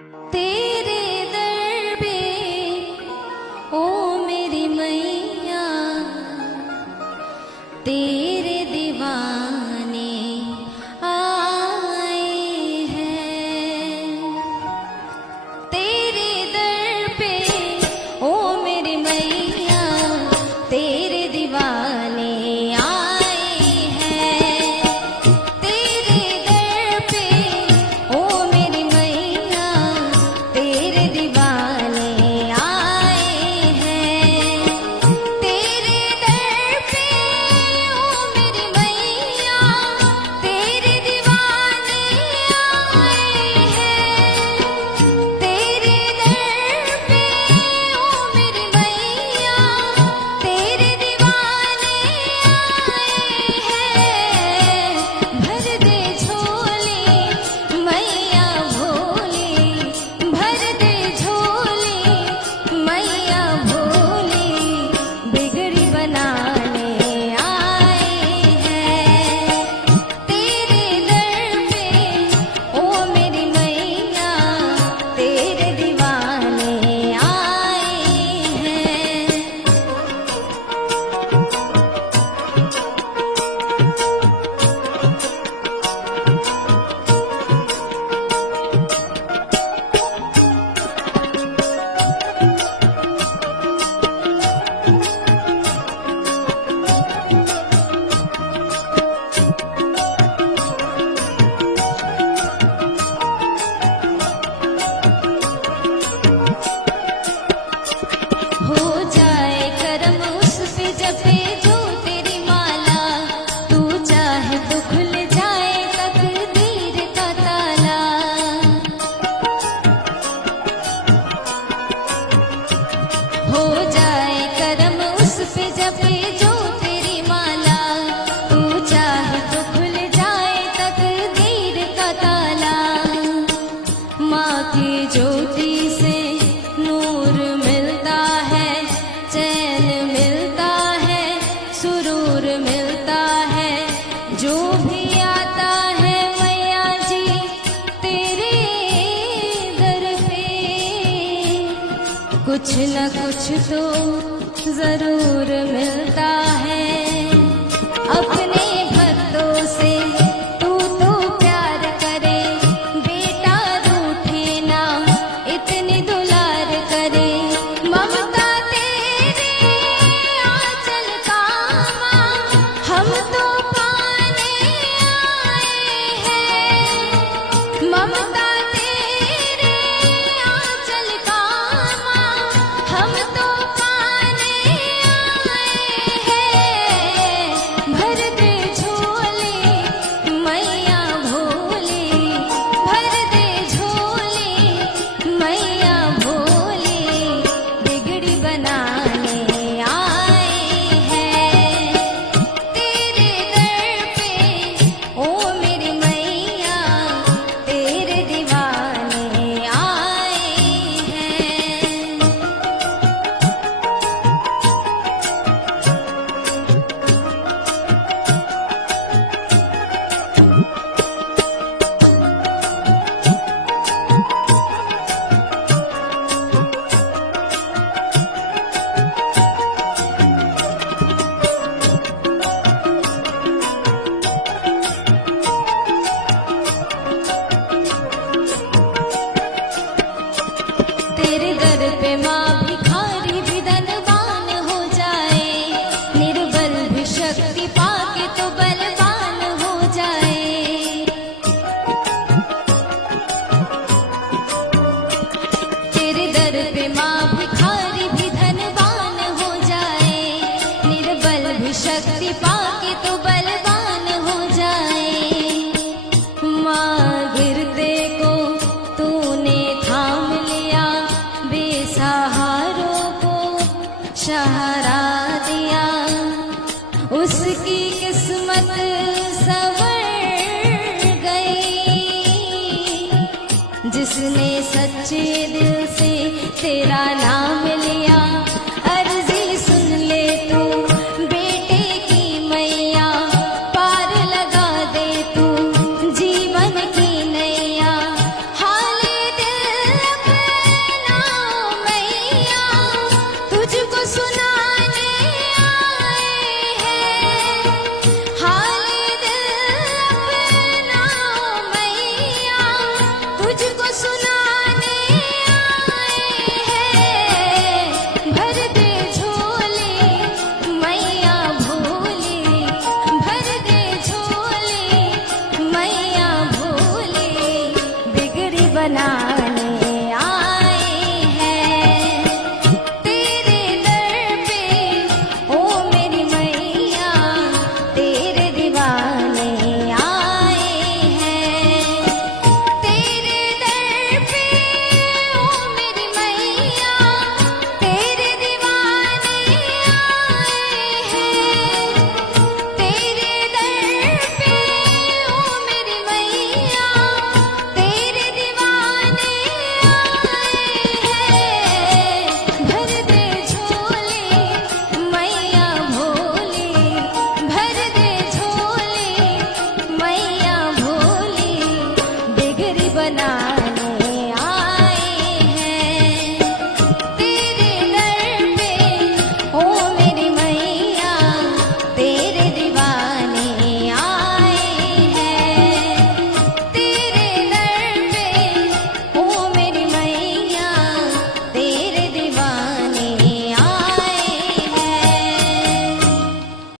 तेरे दर पे ओ मेरी मैया तेरे दीवाने आए हैं। तेरे दर पे ओ मेरी मैया तेरे दीवाने आए हैं। तेरे दर पे ओ मेरी मैया तेरे दीवाने आए हैं। तेरे दर पे ओ मेरी मैया तेरे दीवाने आए हैं। तेरे दर पे ओ मेरी मैया तेरे दीवाने आए हैं। भर दे झोली मैया भोली, भर दे झोली मैया भोली, बिगड़ी बनाने आए हैं। तेरे दर पे ओ मेरी मैया तेरे दीवाने आए हैं। हो जाए करम उस पे जपे जो तेरी माला, तू चाहे तो खुल जाए तकदीर का ताला। हो जाए करम उस पे जपे जो तेरी माला, तू चाहे तो खुल जाए तकदीर का ताला। माँ की ज्योति से नूर मिलता है, चैन मिलता है, सुरूर मिलता है। जो भी आता है मैया जी तेरे दर पे, कुछ न कुछ तो जरूर मिलता है। अपने भक्तों से तू तो प्यार करे, बेटा रूठे ना इतनी दुलार करे। ममता तेरे आंचल का माँ हम तो पाने आए हैं। ममता तेरे आंचल का माँ हम तो पाने आए हैं। भर दे झोली मैया भोली, भर दे झोली मैया भोली, बिगड़ी बनाने आए हैं। तेरे दर पे ओ मेरी मैया तेरे दीवाने आए हैं। तेरे दर पे माँ भिखारी भी धनवान हो जाए, निर्बल भी शक्ति पाके तो बलवान हो जाए। तेरे दर पे माँ भिखारी भी धनवान हो जाए, निर्बल भी शक्ति पाके तो बलवान हो जाए। माँ गिरते को तूने थाम लिया, बेसहारों को सहारा दिया। उसकी किस्मत संवर गई जिसने सच्चे दिल से तेरा नाम लिया। अर्जी सुन ले तू बेटे की मैया, पार लगा दे तू जीवन की नैया। हाले दिल सुना